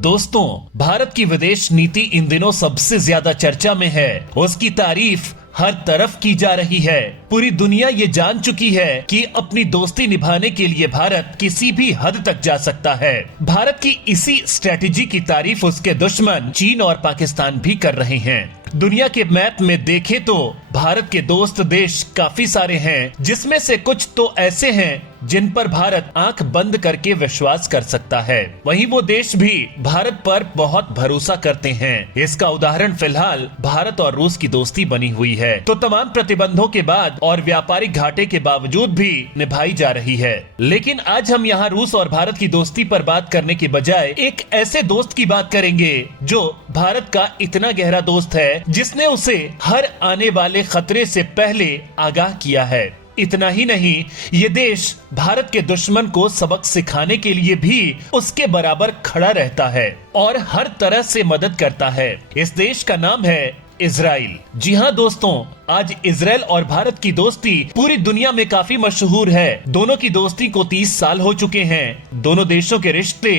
दोस्तों, भारत की विदेश नीति इन दिनों सबसे ज्यादा चर्चा में है। उसकी तारीफ हर तरफ की जा रही है। पूरी दुनिया ये जान चुकी है कि अपनी दोस्ती निभाने के लिए भारत किसी भी हद तक जा सकता है। भारत की इसी स्ट्रेटेजी की तारीफ उसके दुश्मन चीन और पाकिस्तान भी कर रहे हैं। दुनिया के मैप में देखें तो भारत के दोस्त देश काफी सारे हैं, जिसमें से कुछ तो ऐसे हैं जिन पर भारत आंख बंद करके विश्वास कर सकता है। वहीं वो देश भी भारत पर बहुत भरोसा करते हैं। इसका उदाहरण फिलहाल भारत और रूस की दोस्ती बनी हुई है, तो तमाम प्रतिबंधों के बाद और व्यापारिक घाटे के बावजूद भी निभाई जा रही है। लेकिन आज हम यहाँ रूस और भारत की दोस्ती पर बात करने के बजाय एक ऐसे दोस्त की बात करेंगे जो भारत का इतना गहरा दोस्त है जिसने उसे हर आने वाले खतरे से पहले आगाह किया है। इतना ही नहीं, ये देश भारत के दुश्मन को सबक सिखाने के लिए भी उसके बराबर खड़ा रहता है और हर तरह से मदद करता है। इस देश का नाम है इजराइल। जी हाँ दोस्तों, आज इजराइल और भारत की दोस्ती पूरी दुनिया में काफी मशहूर है। दोनों की दोस्ती को 30 साल हो चुके हैं। दोनों देशों के रिश्ते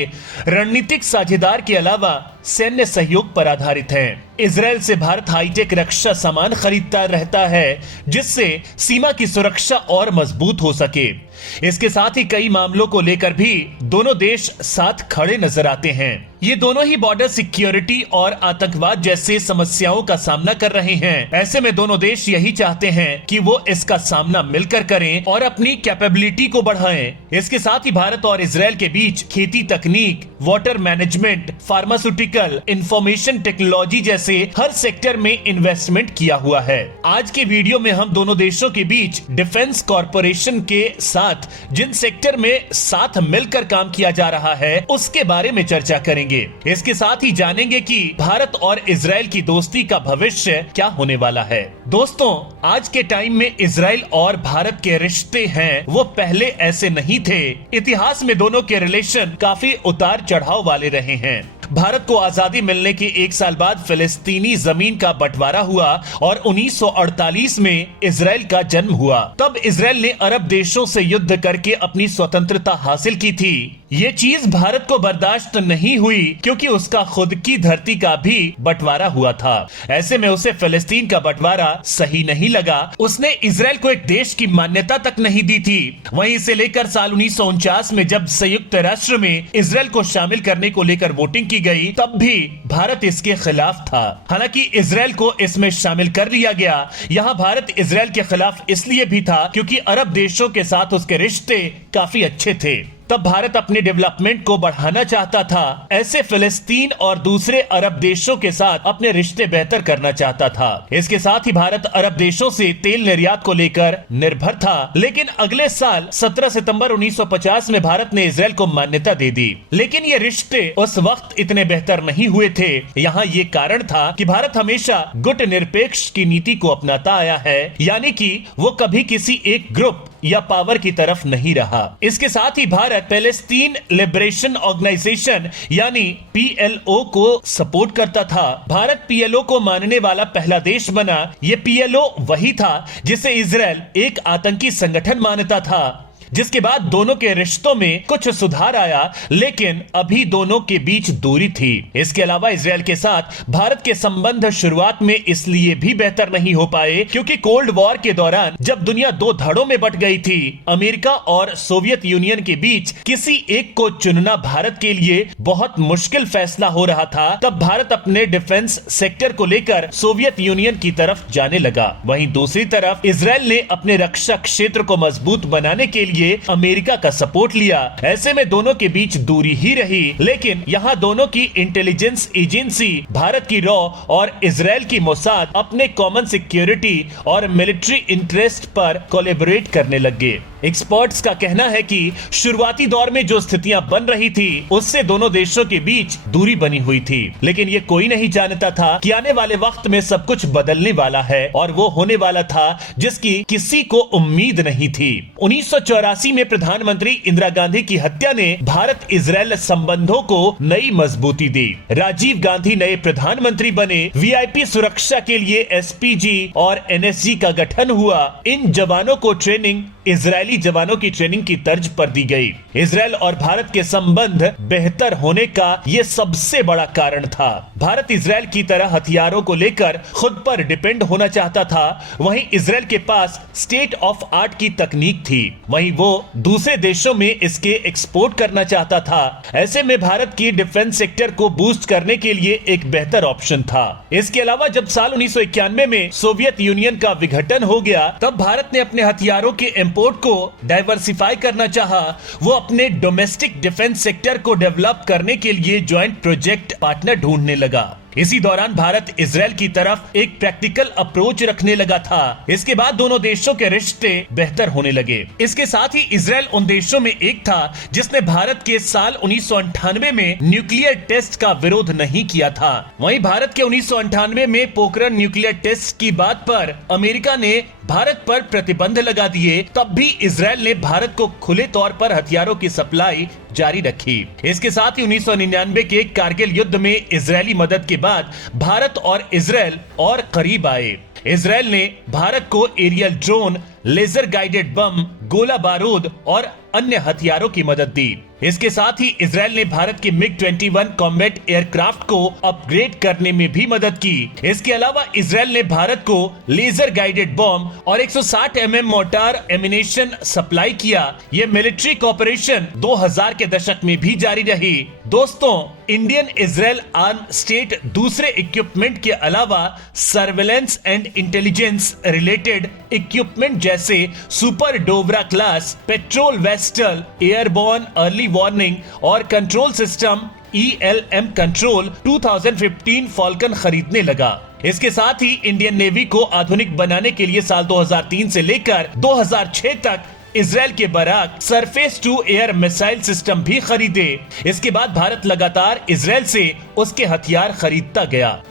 रणनीतिक साझेदार के अलावा सैन्य सहयोग पर आधारित हैं। इजराइल से भारत हाईटेक रक्षा सामान खरीदता रहता है, जिससे सीमा की सुरक्षा और मजबूत हो सके। इसके साथ ही कई मामलों को लेकर भी दोनों देश साथ खड़े नजर आते हैं। ये दोनों ही बॉर्डर सिक्योरिटी और आतंकवाद जैसे समस्याओं का सामना कर रहे हैं। ऐसे में दोनों देश यही चाहते हैं कि वो इसका सामना मिलकर करें और अपनी कैपेबिलिटी को बढ़ाएं। इसके साथ ही भारत और इजराइल के बीच खेती तकनीक, water management, pharmaceutical, information technology जैसे हर सेक्टर में इन्वेस्टमेंट किया हुआ है। आज के वीडियो में हम दोनों देशों के बीच डिफेंस कॉरपोरेशन के साथ जिन सेक्टर में साथ मिलकर काम किया जा रहा है उसके बारे में चर्चा करेंगे। इसके साथ ही जानेंगे कि भारत और इजराइल की दोस्ती का भविष्य क्या होने वाला है। दोस्तों, आज के टाइम में इजराइल और भारत के रिश्ते हैं वो पहले ऐसे नहीं थे। इतिहास में दोनों के रिलेशन काफी उतार चढ़ाव वाले रहे हैं। भारत को आजादी मिलने के 1 साल बाद फिलिस्तीनी जमीन का बंटवारा हुआ और 1948 में इजराइल का जन्म हुआ। तब इजराइल ने अरब देशों से युद्ध करके अपनी स्वतंत्रता हासिल की थी। ये चीज भारत को बर्दाश्त नहीं हुई क्योंकि उसका खुद की धरती का भी बंटवारा हुआ था। ऐसे में उसे फिलिस्तीन का बंटवारा सही नहीं लगा। उसने इजराइल को एक देश की मान्यता तक नहीं दी थी। वहीं से लेकर साल 1949 में जब संयुक्त राष्ट्र में इजराइल को शामिल करने को लेकर वोटिंग की गई, तब भी भारत इसके खिलाफ था। हालांकि इजराइल को इसमें शामिल कर लिया गया। यहाँ भारत इजराइल के खिलाफ इसलिए भी था क्योंकि अरब देशों के साथ उसके रिश्ते काफी अच्छे थे। तब भारत अपने डेवलपमेंट को बढ़ाना चाहता था। ऐसे फिलिस्तीन और दूसरे अरब देशों के साथ अपने रिश्ते बेहतर करना चाहता था। इसके साथ ही भारत अरब देशों से तेल निर्यात को लेकर निर्भर था। लेकिन अगले साल 17 सितंबर 1950 में भारत ने इजराइल को मान्यता दे दी। लेकिन ये रिश्ते उस वक्त इतने बेहतर नहीं हुए थे। यहाँ ये कारण था कि भारत हमेशा गुट निरपेक्ष की नीति को अपनाता आया है, यानी कि वो कभी किसी एक ग्रुप या पावर की तरफ नहीं रहा। इसके साथ ही भारत पैलेस्टीन लिबरेशन ऑर्गेनाइजेशन यानी PLO को सपोर्ट करता था। भारत PLO को मानने वाला पहला देश बना। ये PLO वही था जिसे इजराइल एक आतंकी संगठन मानता था। जिसके बाद दोनों के रिश्तों में कुछ सुधार आया, लेकिन अभी दोनों के बीच दूरी थी। इसके अलावा इजराइल के साथ भारत के संबंध शुरुआत में इसलिए भी बेहतर नहीं हो पाए क्योंकि कोल्ड वॉर के दौरान जब दुनिया 2 धड़ों में बट गई थी, अमेरिका और सोवियत यूनियन के बीच किसी एक को चुनना भारत के लिए बहुत मुश्किल फैसला हो रहा था। तब भारत अपने डिफेंस सेक्टर को लेकर सोवियत यूनियन की तरफ जाने लगा। वहीं दूसरी तरफ इजराइल ने अपने रक्षा क्षेत्र को मजबूत बनाने के लिए अमेरिका का सपोर्ट लिया। ऐसे में दोनों के बीच दूरी ही रही। लेकिन यहाँ दोनों की इंटेलिजेंस एजेंसी भारत की रॉ और इजराइल की मोसाद अपने कॉमन सिक्योरिटी और मिलिट्री इंटरेस्ट पर कोलैबोरेट करने लगे। एक्सपर्ट्स का कहना है कि शुरुआती दौर में जो स्थितियां बन रही थी उससे दोनों देशों के बीच दूरी बनी हुई थी। लेकिन ये कोई नहीं जानता था कि आने वाले वक्त में सब कुछ बदलने वाला है और वो होने वाला था जिसकी किसी को उम्मीद नहीं थी। 1984 में प्रधानमंत्री इंदिरा गांधी की हत्या ने भारत इजराइल संबंधों को नई मजबूती दी। राजीव गांधी नए प्रधानमंत्री बने। VIP सुरक्षा के लिए SPG और NSG का गठन हुआ। इन जवानों को ट्रेनिंग इजरायली जवानों की ट्रेनिंग की तर्ज पर दी गई। इजरायल और भारत के संबंध बेहतर होने का ये सबसे बड़ा कारण था। भारत इजरायल की तरह हथियारों को लेकर खुद पर डिपेंड होना चाहता था। वहीं इजरायल के पास स्टेट ऑफ आर्ट की तकनीक थी, वहीं वो दूसरे देशों में इसके एक्सपोर्ट करना चाहता था। ऐसे में भारत की डिफेंस सेक्टर को बूस्ट करने के लिए एक बेहतर ऑप्शन था। इसके अलावा जब साल 1991 में सोवियत यूनियन का विघटन हो गया, तब भारत ने अपने हथियारों के इंपोर्ट को डाइवर्सिफाई करना चाहा। वो अपने डोमेस्टिक डिफेंस सेक्टर को डेवलप करने के लिए ज्वाइंट प्रोजेक्ट पार्टनर ढूंढने लगा। इसी दौरान भारत इजरायल की तरफ एक प्रैक्टिकल अप्रोच रखने लगा था। इसके बाद दोनों देशों के रिश्ते बेहतर होने लगे। इसके साथ ही इजरायल उन देशों में एक था जिसने भारत के साल 1998 में न्यूक्लियर टेस्ट का विरोध नहीं किया था। वहीं भारत के 1998 में पोखरण न्यूक्लियर टेस्ट की बात पर अमेरिका ने भारत पर प्रतिबंध लगा दिए, तब भी इजरायल ने भारत को खुले तौर पर हथियारों की सप्लाई जारी रखी। इसके साथ ही 1999 के कारगिल युद्ध में इजरायली मदद के बाद भारत और इजरायल और करीब आए। इजरायल ने भारत को aerial drone, laser guided bomb, गोला बारूद और अन्य हथियारों की मदद दी। इसके साथ ही इजरायल ने भारत के MiG-21 कॉम्बैट एयरक्राफ्ट को अपग्रेड करने में भी मदद की। इसके अलावा इजरायल ने भारत को लेजर गाइडेड बॉम्ब और 160 mm मोर्टार एमिनेशन सप्लाई किया। यह मिलिट्री कॉपरेशन 2000 के दशक में भी जारी रही। दोस्तों, इंडियन इजरायल आर्म स्टेट दूसरे इक्विपमेंट के अलावा surveillance and intelligence related equipment जैसे super Dvora class, patrol vessel, airborne early warning और control system ELM control 2015 Falcon खरीदने लगा। इसके साथ ही इंडियन नेवी को आधुनिक बनाने के लिए साल 2003 से लेकर 2006 तक इजरायल के Barak surface to air missile system भी खरीदे। इसके बाद भारत लगातार इजरायल से उसके हथियार खरीदता गया।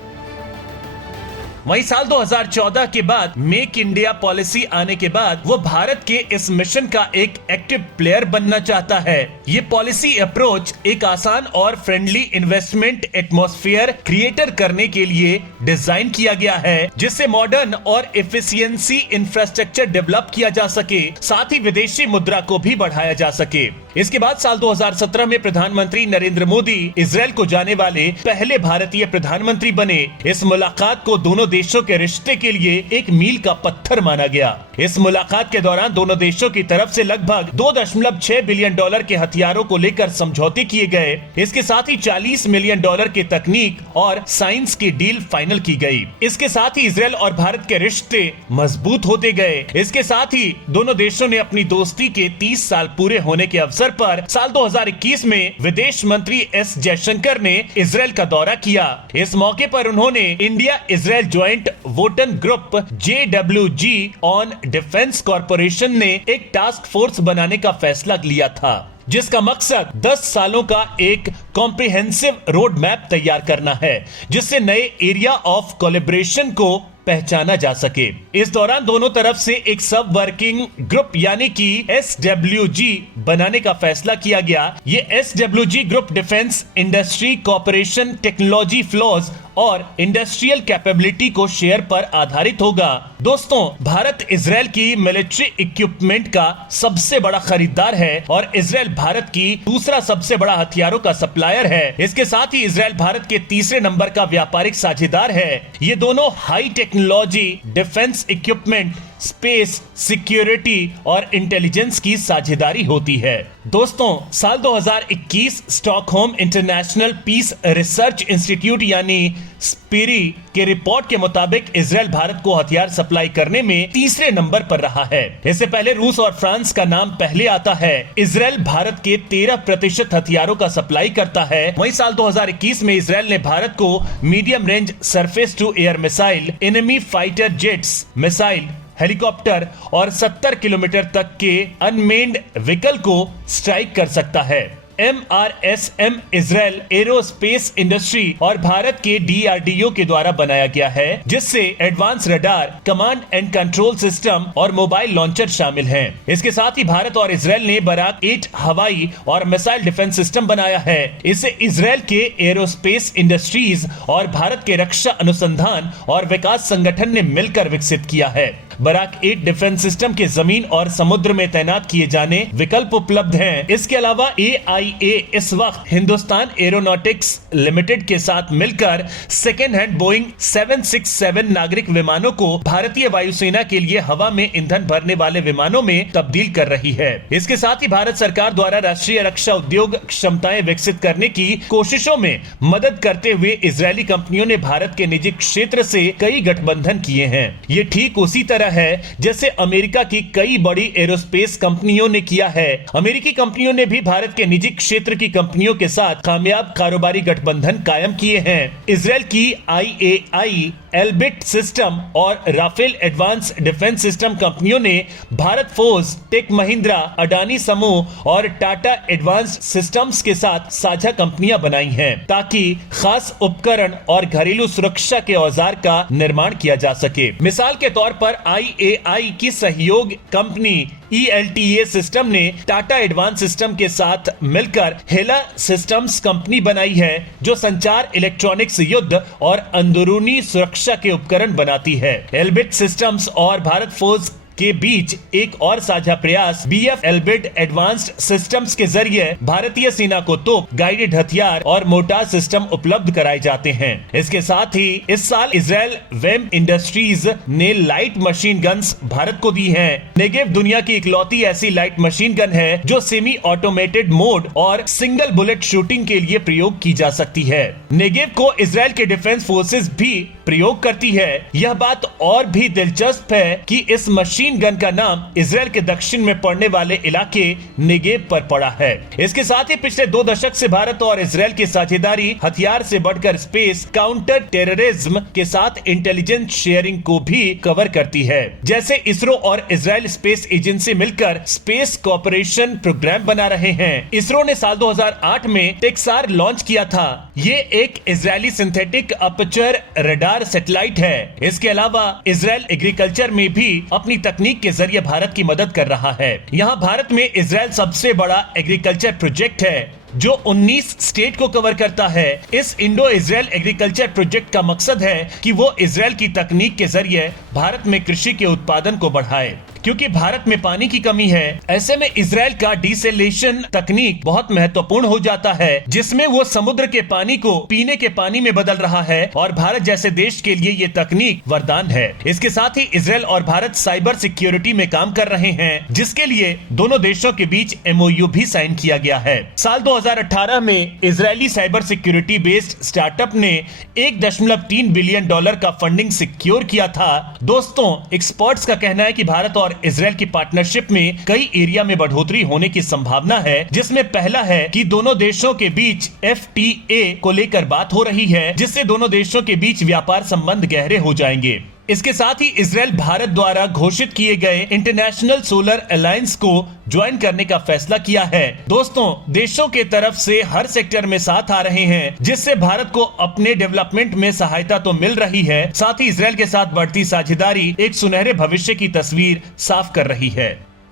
वहीं साल 2014 के बाद मेक इंडिया पॉलिसी आने के बाद वो भारत के इस मिशन का एक एक्टिव प्लेयर बनना चाहता है। ये पॉलिसी अप्रोच एक आसान और फ्रेंडली इन्वेस्टमेंट एटमॉस्फेयर क्रिएटर करने के लिए डिजाइन किया गया है, जिससे मॉडर्न और एफिशिएंसी इंफ्रास्ट्रक्चर डेवलप किया जा सके, साथ ही विदेशी मुद्रा को भी बढ़ाया जा सके। इसके बाद साल 2017 में प्रधानमंत्री नरेंद्र मोदी इजरायल को जाने वाले पहले भारतीय प्रधानमंत्री बने। इस मुलाकात को दोनों देशों के रिश्ते के लिए एक मील का पत्थर माना गया। इस मुलाकात के दौरान दोनों देशों की तरफ से लगभग $2.6 बिलियन के हथियारों को लेकर समझौते किए गए। इसके साथ ही $40 मिलियन की तकनीक और साइंस की डील फाइनल की गई। इसके साथ ही इजरायल और भारत के रिश्ते मजबूत होते गए। इसके साथ ही दोनों देशों ने अपनी दोस्ती के 30 साल पूरे होने के अवसर पर साल 2021 में विदेश मंत्री एस जयशंकर ने इजरायल का दौरा किया। इस मौके पर उन्होंने इंडिया इजरायल ज्वाइंट वोटन group JWG on defence corporation ने एक टास्क फोर्स बनाने का फैसला लिया था, जिसका मकसद 10 सालों का एक कॉम्प्रिहेंसिव रोड मैप तैयार करना है, जिससे नए एरिया ऑफ कोलैबोरेशन को पहचाना जा सके। इस दौरान दोनों तरफ से एक सब वर्किंग ग्रुप यानी कि SWG बनाने का फैसला किया गया। ये SWG group defence industry cooperation, technology flows और इंडस्ट्रियल कैपेबिलिटी को शेयर पर आधारित होगा। दोस्तों, भारत इजरायल की मिलिट्री इक्विपमेंट का सबसे बड़ा खरीदार है और इजरायल भारत की दूसरा सबसे बड़ा हथियारों का सप्लायर है। इसके साथ ही इजरायल भारत के तीसरे नंबर का व्यापारिक साझेदार है। ये दोनों high technology defence equipment, space, security और इंटेलिजेंस की साझेदारी होती है। दोस्तों, साल 2021 Stockholm International Peace Research Institute यानी स्पीरी के रिपोर्ट के मुताबिक इजरायल भारत को हथियार सप्लाई करने में तीसरे नंबर पर रहा है। इससे पहले रूस और फ्रांस का नाम पहले आता है। इजरायल भारत के 13% हथियारों का सप्लाई करता है। वहीं साल 2021 में इजरायल ने भारत को medium range surface to air missile, enemy fighter jets missile, helicopter और 70 किलोमीटर तक के अनमेन्ड व्हीकल को स्ट्राइक कर सकता है। MRSM इजरायल एरोस्पेस इंडस्ट्री और भारत के DRDO के द्वारा बनाया गया है, जिससे advance radar, command and control system और मोबाइल लॉन्चर शामिल हैं। इसके साथ ही भारत और इजरायल ने बराक 8 हवाई और मिसाइल डिफेंस सिस्टम बनाया है। इसे इजरायल के एरोस्पेस इंडस्ट्रीज और भारत के रक्षा अनुसंधान और विकास संगठन ने मिलकर विकसित किया है। बराक 8 डिफेंस सिस्टम के जमीन और समुद्र में तैनात किए जाने विकल्प उपलब्ध हैं। इसके अलावा AIA इस वक्त हिंदुस्तान एरोनॉटिक्स लिमिटेड के साथ मिलकर सेकेंड हैंड बोइंग 767 नागरिक विमानों को भारतीय वायुसेना के लिए हवा में ईंधन भरने वाले विमानों में तब्दील कर रही है। इसके साथ ही भारत सरकार द्वारा राष्ट्रीय रक्षा उद्योग क्षमताएं विकसित करने की कोशिशों में मदद करते हुए इजरायली कंपनियों ने भारत के निजी क्षेत्र से कई गठबंधन किए हैं। ये ठीक उसी तरह है जैसे अमेरिका की कई बड़ी एरोस्पेस कंपनियों ने किया है। अमेरिकी कंपनियों ने भी भारत के निजी क्षेत्र की कंपनियों के साथ कामयाब कारोबारी गठबंधन कायम किए हैं। इजरायल की IAI, एल्बिट सिस्टम और राफेल एडवांस डिफेंस सिस्टम कंपनियों ने भारत फोर्स, टेक महिंद्रा, अडानी समूह और टाटा एडवांस्ड सिस्टम्स के साथ साझा कंपनियां बनाई हैं ताकि खास उपकरण और घरेलू सुरक्षा के औजार का निर्माण किया जा सके। मिसाल के तौर पर IAI की सहयोग कंपनी ELTA सिस्टम ने टाटा एडवांस सिस्टम के साथ मिलकर हेला सिस्टम्स कंपनी बनाई है जो संचार, इलेक्ट्रॉनिक्स, युद्ध और अंदरूनी सुरक्षा के उपकरण बनाती है। एल्बिट सिस्टम्स और भारत फोर्स के बीच एक और साझा प्रयास BF एल्बिट एडवांस्ड सिस्टम्स के जरिए भारतीय सेना को तोप, गाइडेड हथियार और मोर्टार सिस्टम उपलब्ध कराए जाते हैं। इसके साथ ही इस साल इजराइल वेम इंडस्ट्रीज ने लाइट मशीन गन्स भारत को दी हैं। नेगेव दुनिया की इकलौती ऐसी लाइट मशीन गन है जो सेमी ऑटोमेटेड मोड और सिंगल बुलेट शूटिंग के लिए प्रयोग की जा सकती है। नेगेव को इजराइल के डिफेंस फोर्सेस भी प्रयोग करती है। यह बात और भी दिलचस्प है कि इस मशीन गन का नाम इजराइल के दक्षिण में पड़ने वाले इलाके नेगेव पर पड़ा है। इसके साथ ही पिछले 2 दशक से भारत और इजराइल की साझेदारी हथियार से बढ़कर स्पेस, काउंटर टेररिज्म के साथ इंटेलिजेंस शेयरिंग को भी कवर करती है। जैसे इसरो और इजराइल स्पेस एजेंसी मिलकर स्पेस कोऑपरेशन प्रोग्राम बना रहे हैं। इसरो ने साल 2008 में टेक्सार लॉन्च किया था। ये एक Israeli synthetic aperture radar satellite है। इसके अलावा इजराइल एग्रीकल्चर में भी अपनी तकनीक के जरिए भारत की मदद कर रहा है। यहाँ भारत में इजराइल सबसे बड़ा एग्रीकल्चर प्रोजेक्ट है जो 19 स्टेट को कवर करता है। इस इंडो इजराइल एग्रीकल्चर प्रोजेक्ट का मकसद है कि वो इजराइल की तकनीक के जरिए भारत में कृषि के उत्पादन को बढ़ाए। क्योंकि भारत में पानी की कमी है, ऐसे में इजराइल का डिसैलिनेशन तकनीक बहुत महत्वपूर्ण हो जाता है, जिसमें वो समुद्र के पानी को पीने के पानी में बदल रहा है और भारत जैसे देश के लिए ये तकनीक वरदान है। इसके साथ ही इजराइल और भारत साइबर सिक्योरिटी में काम कर रहे हैं, जिसके लिए दोनों देशों के बीच MOU भी साइन किया गया है। साल 2018 में Israeli cyber security based startup ने $1.3 बिलियन का फंडिंग सिक्योर किया था। दोस्तों, एक्सपर्ट्स का कहना है कि भारत और इजराइल की पार्टनरशिप में कई एरिया में बढ़ोतरी होने की संभावना है, जिसमें पहला है कि दोनों देशों के बीच FTA को लेकर बात हो रही है, जिससे दोनों देशों के बीच व्यापार संबंध गहरे हो जाएंगे। इसके साथ ही इजराइल भारत द्वारा घोषित किए गए इंटरनेशनल सोलर अलायंस को ज्वाइन करने का फैसला किया है। दोस्तों, देशों के तरफ से हर सेक्टर में साथ आ रहे हैं, जिससे भारत को अपने डेवलपमेंट में सहायता तो मिल रही है, साथ ही इजराइल के साथ बढ़ती साझेदारी एक सुनहरे भविष्य की तस्वीर साफ कर रही है।